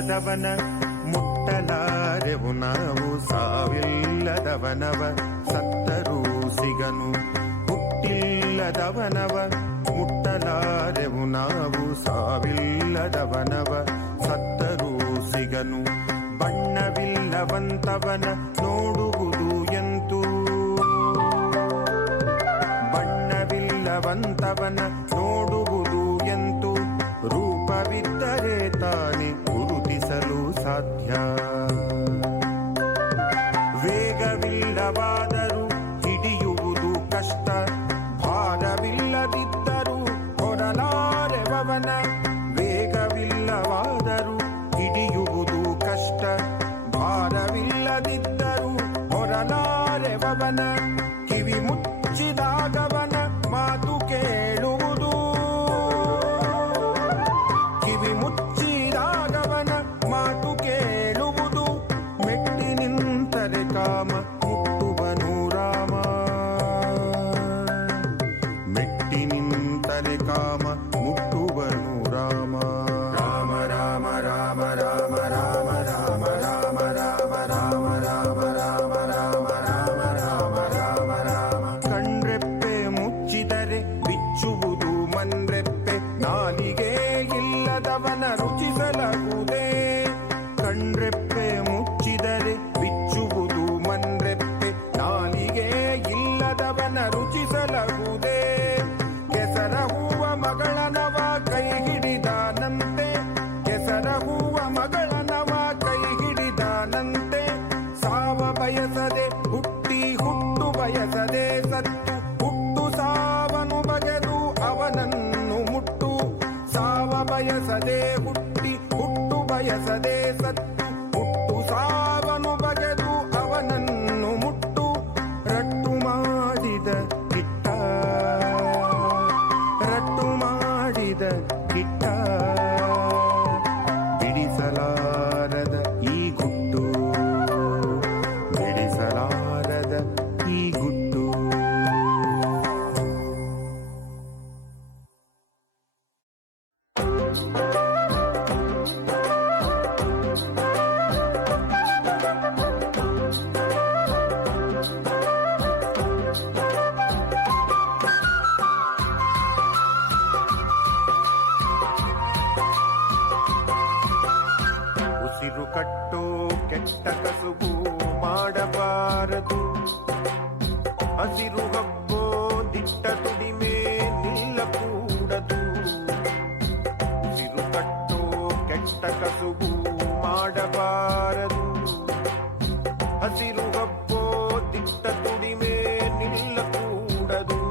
ಹುಟ್ಟಿಲ್ಲದವನ ಮುಟ್ಟಲಾರೆವು ನಾವು ಸಾವಿಲ್ಲದವನವ, ಸತ್ತರೂ ಸಿಗನು. ಹುಟ್ಟಿಲ್ಲದವನವ ಮುಟ್ಟಲಾರೆವು ನಾವು ಸಾವಿಲ್ಲದವನವ, ಸತ್ತರೂ ಸಿಗನು. ಬಣ್ಣವಿಲ್ಲವಂತವನ ನೋಡುವುದು ಎಂತೂ? ಬಣ್ಣವಿಲ್ಲವಂತವನ ನೋಡುವುದು ಎಂತು? ಗುರುತಿಸಲು ಸಾಧ್ಯ. ವೇಗವಿಲ್ಲವಾದರೂ ಹಿಡಿಯುವುದು ಕಷ್ಟ. ಭಾರವಿಲ್ಲದಿದ್ದರೂ ಹೊರಲಾರೆವವನ ವೇಗವಿಲ್ಲವಾದರೂ ಹಿಡಿಯುವುದು ಕಷ್ಟ. ಭಾರವಿಲ್ಲದಿದ್ದರೂ ಹೊರಲಾರೆವವನ ಕಿವಿ ಮುಚ್ಚಿದಾಗವನ ಮಾತು ಕೇಳುವುದು. ಕಿವಿ ಮುಚ್ಚಿದಾಗವನ ಬಯಸದೆ, ಹುಟ್ಟಿ ಹುಟ್ಟು ಬಯಸದೆ ಸತ್ತು. ಹುಟ್ಟು ಸಾವನು ಬಗೆದು ಅವನನ್ನು ಮುಟ್ಟು. ಸಾವ ಬಯಸದೆ, ಹುಟ್ಟಿ ಹುಟ್ಟು ಬಯಸದೆ ಸತ್ತು. ಹುಟ್ಟು ಸಾವನು ಕಟ್ಟೋ ಕೆಟ್ಟ ಕಸುಬು ಮಾಡಬಾರದು ಹಸಿರು ಹಬ್ಬೋ ದಿಟ್ಟ ತುಡಿಮೆ ನಿಲ್ಲಕೂಡದು ಉಸಿರು ಕಟ್ಟೋ ಕೆಟ್ಟ ಕಸುಬು ಮಾಡಬಾರದು ಹಸಿರು ಹಬ್ಬೋ ದಿಟ್ಟ ತುಡಿಮೆ ನಿಲ್ಲಕೂಡದು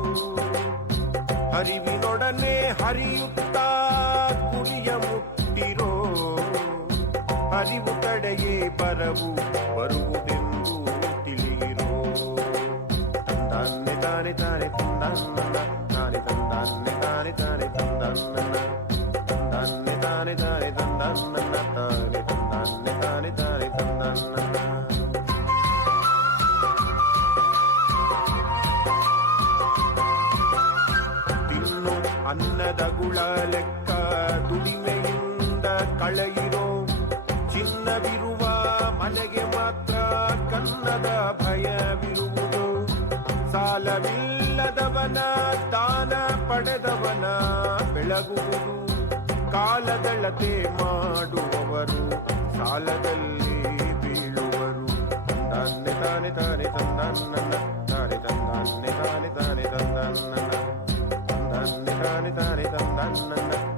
ಹರಿವಿನೊಡನೆ ಹರಿಯುತ್ತಾ ಹರಿವು ತಡೆಯೇ ಬರವು ಬರುವುದೆಂದು ತಿಳಿಯಿರೋ ತಂದಾನ್ನೆ ತಾನೆ ತಾನೆ ತಂದನ್ನ ತಾನೆ ತಂದಾನ್ನೆ ತಾನೆ ತಾನೆ ತಂದನ್ನ ತಂದಾನ್ನೆ ತಾನೆ ತಾನೆ ತಂದನ್ನ ತಾನೆ ತಂದಾನ್ನೆ ತಾನೆ ತಾನೆ ತಂದನ್ನ ತಿನ್ನು ಅನ್ನದ ಗುಳ ಲೆಕ್ಕ ದುಡಿಮೆಯಿಂದ ಕಳೆಯಿರೋ ಮಾತ್ರ ಕನ್ನದ ಭಯವಿರುವುದು. ಸಾಲವಿಲ್ಲದವನ ದಾನ ಪಡೆದವನ ಬೆಳಗುವುದು. ಕಾಲದಳತೆ ಮಾಡುವವರು, ಸಾಲದಲ್ಲಿ ಬೀಳುವರು. ತನ್ನೆ ತಾನೆ ತಾನೆ ತನ್ನ ತಾನೆ ತನ್ನೆ ತಾನೆ ತಾನೆ ತನ್ನ ತಾನೆ ತಾನೆ ತಾನೆ ತನ್ನ